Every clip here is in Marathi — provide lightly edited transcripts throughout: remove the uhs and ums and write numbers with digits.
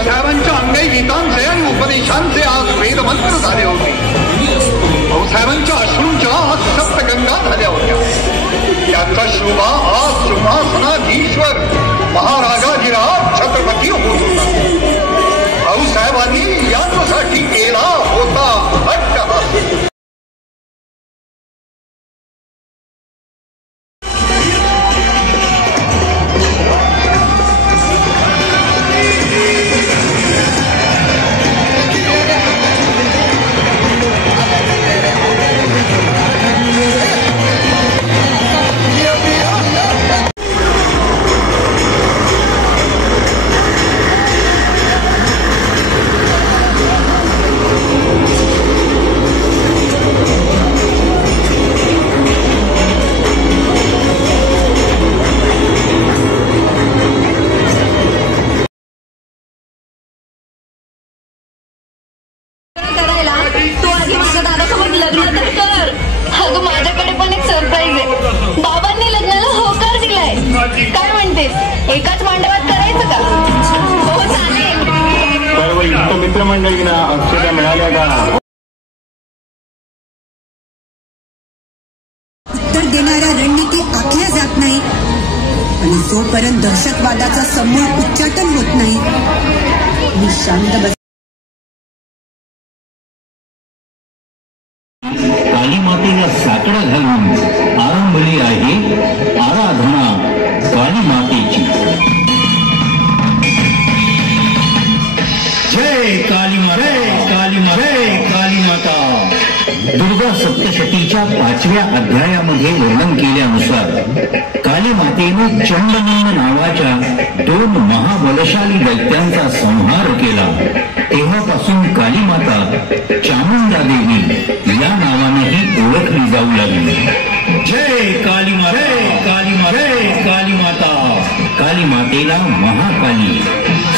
भाऊसाहेबांच्या अंगाई गीतांचे आणि उपदेशांचे आज वेदमंत्र झाले होते. भाऊसाहेबांच्या अश्रूंच्या आज सप्तगंगा झाल्या होत्या. त्यांचा शोभा आज सिंहासनाधीश्वर महाराजाधिराज छत्रपती होत होता. भाऊसाहेबांनी यांच्यासाठी केला होता अट्टहास. माझ्याकडे पण एक सरप्राईज आहे. बाबांनी लग्नाला होकार दिलाय. काय म्हणतेस, एकाच मांडवात करायचं का? हो चालेल. सर्व मित्रमंडळींना अक्षता मिळाल्या का? उत्तर देणाऱ्या रणनीती आखल्या जात नाही आणि जोपर्यंत दहशतवादाचा समूळ उच्चाटन होत नाही मी शांत बस. काली मातेला साकडा घालून आरंभली आहे आराधना काली मातेची. जय काली माता, काली माता, काली माता. दुर्गा सप्तशतीच्या 5व्या अध्यायामध्ये वर्णन केल्यानुसार काली मातेने चंडमुंड नावाच्या 2 महाबलशाली दैत्यांचा संहार केला. तेव्हापासून काली माता चामुंडा देवी या नावानेही ओळखली जाऊ लागली. जय काली माता, काली माता, काली माता. काली मातेला महाकाली,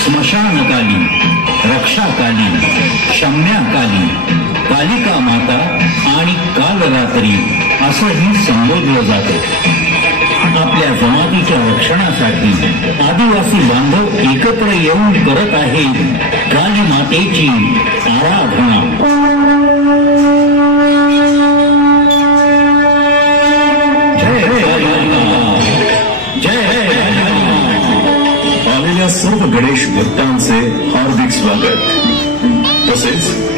स्मशानकाली, रक्षाकाली, शम्याकाली, कालिका माता आणि कालरात्री असंही संबोधलं जातं. आपल्या जमातीच्या रक्षणासाठी आदिवासी बांधव एकत्र येऊन करत आहेत काली मातेची आराधना. जय जय. आलेल्या सर्व गणेश भक्तांचे हार्दिक स्वागत. तसेच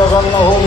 प्रसन्न हो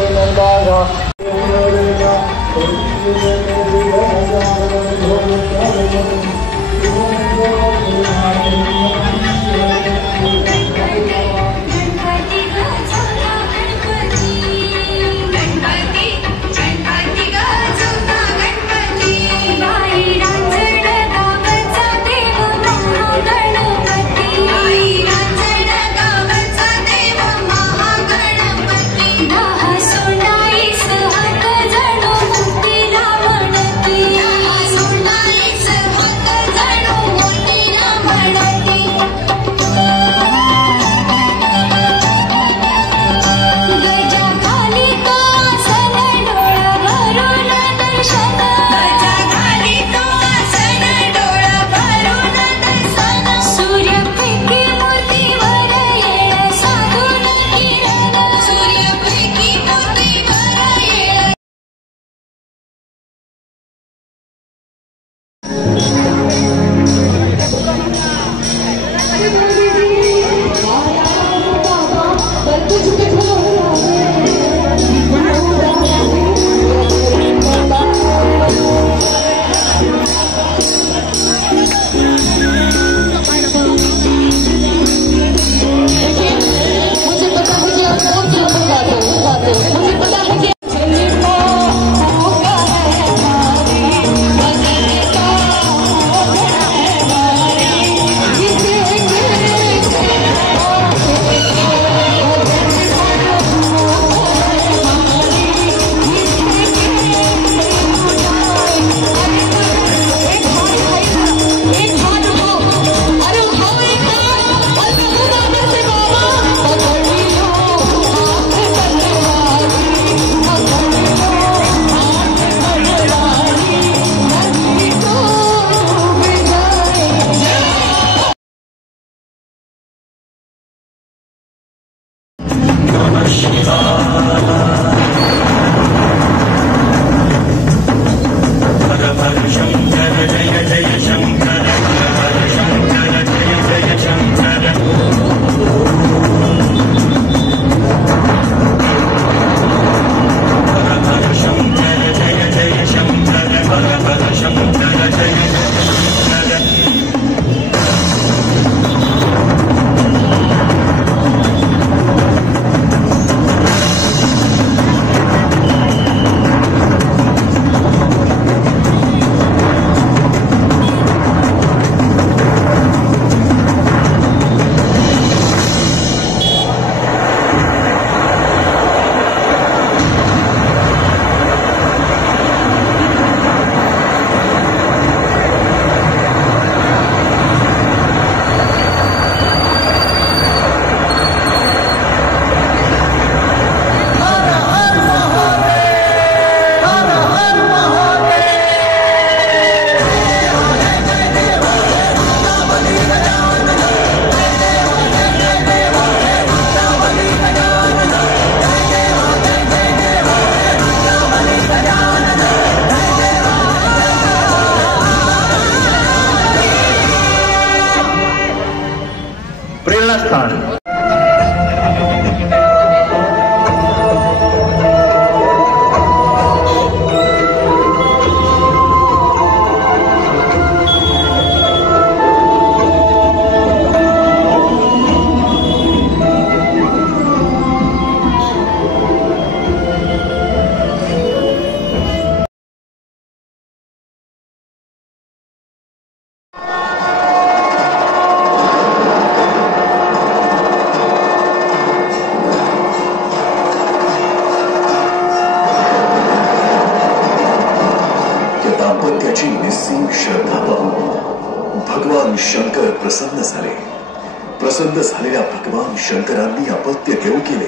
प्रसन्न झालेल्या भगवान शंकरांनी अपत्य घेऊ केले,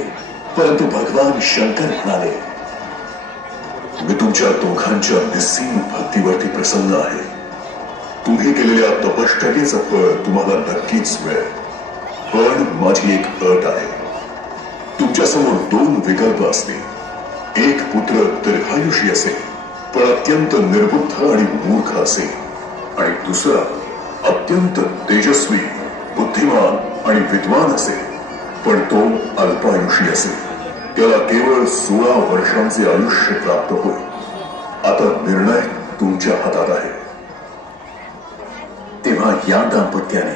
परंतु भगवान शंकर म्हणाले, मी तुमच्या दोघांच्या निस्सीम भक्तीवरती प्रसन्न आहे. तुम्ही केलेल्या तपश्चर्येचं फळ तुम्हाला नक्कीच मिळेल, पण माझी एक अट आहे. तुमच्यासमोर दोन विकल्प असतील. एक पुत्र दीर्घायुषी असेल पण अत्यंत निर्बुद्ध आणि मूर्ख असेल, आणि दुसरा अत्यंत तेजस्वी, बुद्धिमान आणि विद्वान असेल, पण तो अल्पायुषी असेल. त्याला केवळ 16 वर्षांचे आयुष्य प्राप्त होईल. आता निर्णय तुमच्या हातात आहे. तेव्हा या दाम्पत्याने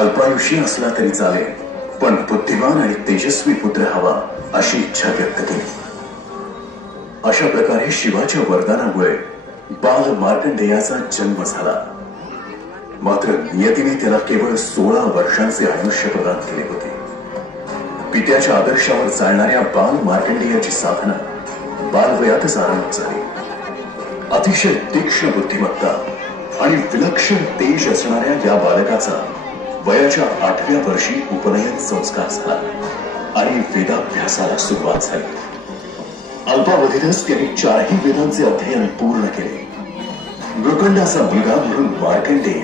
अल्पायुषी असला तरी चालेल, पण बुद्धिमान आणि तेजस्वी पुत्र हवा अशी इच्छा व्यक्त केली. अशा प्रकारे शिवाच्या वरदानामुळे बाल मार्कंडेयाचा जन्म झाला. मात्र नियतीने त्याला केवळ 16 वर्षांचे आयुष्य प्रदान केले होते. पित्याच्या आदर्शावर चालणाऱ्या बाल मार्कंडेयाची साधना बालवयातच आरंभ झाली. अतिशय तीक्ष्ण बुद्धिमत्ता आणि विलक्षण तेज असणाऱ्या या बालकाचा वयाच्या 8व्या वर्षी उपनयन संस्कार झाला आणि वेदाभ्यासाला सुरुवात झाली. अल्पावधीतच त्यांनी 4ही वेदांचे अध्ययन पूर्ण केले. मृकंडाचा मुलगा म्हणून मार्कंडेय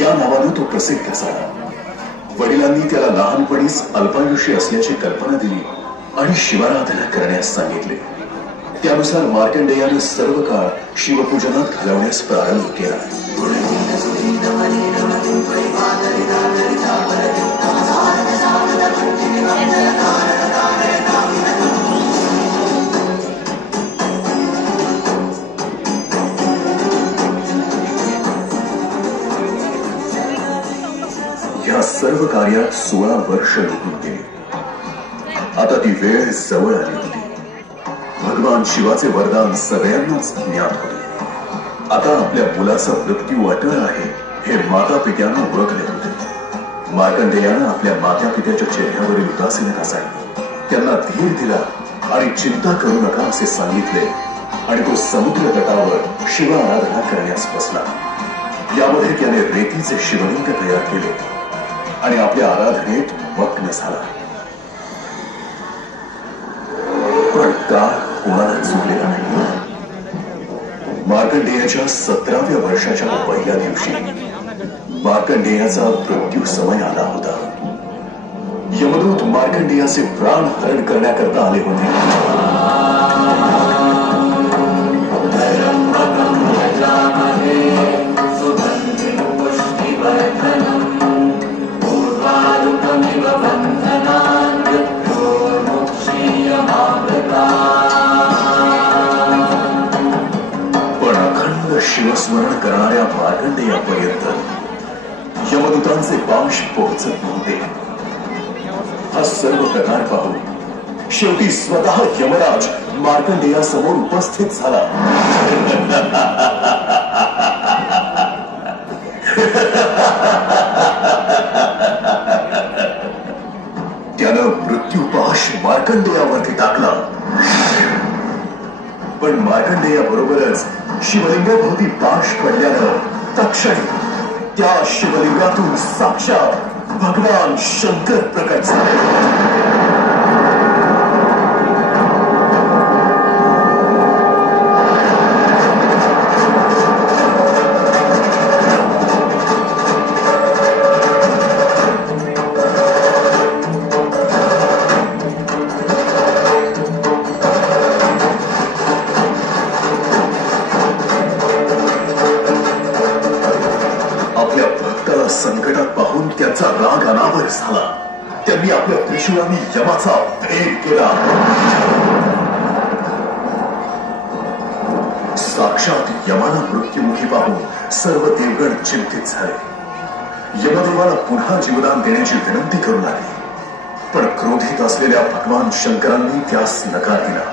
या नावाने तो प्रसिद्ध झाला. वडिलांनी त्याला लहानपणीच अल्पायुषी असल्याची कल्पना दिली आणि शिवाराधना करण्यास सांगितले. त्यानुसार मार्कंडेयाने सर्व काळ शिवपूजनात घालवण्यास प्रारंभ केला. या सर्व कार्यात 16 वर्ष निघून गेली. आता ती वेळ जवळ आली होती. भगवान शिवाचे वरदान सगळ्यांनाच ज्ञात होते. आता आपल्या मुलाचा मृत्यू अटळ आहे हे माता पित्यानं ओळखले होते. मार्कंडेयानं आपल्या माता पित्याच्या चेहऱ्यावरील उदासीनता सांगितली. त्यांना धीर दिला आणि चिंता करू नका असे सांगितले आणि तो समुद्र तटावर शिव आराधना करण्यास बसला. यामध्ये त्याने रेतीचे शिवलिंग तयार केले आणि आपल्या आराधनेत मग्न झाला. पण काळ कोणाला चुकलेला नाही. मार्कंडेयाच्या 17व्या वर्षाच्या पहिल्या दिवशी मार्कंडेयाचा मृत्यू समय आला होता. यमदूत मार्कंडेयाचे प्राण हरण करण्याकरता आले होते. शिवस्मरण करणाऱ्या मार्कंडेयापर्यंत यमदूतांचे पाश पोहोचत नव्हते. हा सर्व प्रकार पाहून शेवटी स्वतः यमराज मार्कंडेयासमोर उपस्थित झाला. त्यानं मृत्यूपाश मार्कंडेयावरती टाकला. पण मार्कंडेयाबरोबरच शिवलिंगाभोवती पाश पडल्यानं तत्क्षणी त्या शिवलिंगातून साक्षात भगवान शंकर प्रकट झाले. संकटात पाहून त्यांचा राग अनावर झाला. त्यांनी आपल्या त्रिशूळांनी यमाचा भेद केला. साक्षात यमाला मृत्युमुखी पाहून सर्व देवगण चिंतित झाले. यमदेवाला पुन्हा जीवदान देण्याची विनंती करू लागली. पण क्रोधित असलेल्या भगवान शंकरांनी त्यास नकार दिला.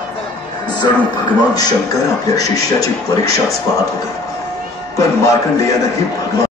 जणू भगवान शंकर आपल्या शिष्याची परीक्षाच पाहत होते. पण मार्कंडेयानंही भगवान